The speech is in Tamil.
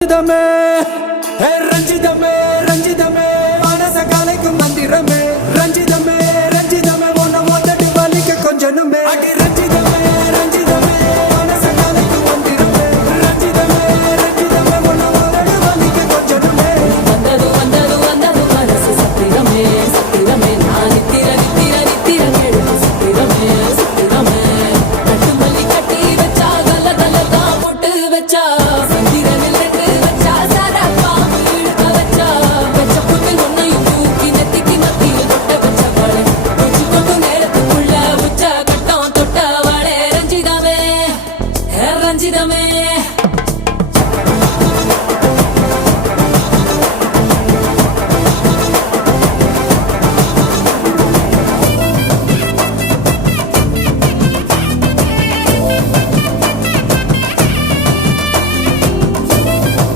ரஞ்சிதமே ஹே ரஞ்சிதமே ரஞ்சிதமே மனச கலைக்கும் மந்திரமே. ரஞ்சிதமே ரஞ்சிதமே உன்னை ஒத்தடி வலிக்க கொஞ்சனுமே. அடி ரஞ்சிதமே ரஞ்சிதமே மனச கலைக்கும் மந்திரமே. ரஞ்சிதமே ரஞ்சிதமே உன்னை ஒத்தடி வலிக்க கொஞ்சனுமே. வந்தது வந்தது வந்தது மனசு சத்திரமே சத்திரமே. நான் நித்திர நித்திர நித்திர கேடு சத்திரமே சத்திரமே. கட்டுமல்லி கட்டி வச்சா கல்ல தல தான் போட்டு வச்சா. 感じだめ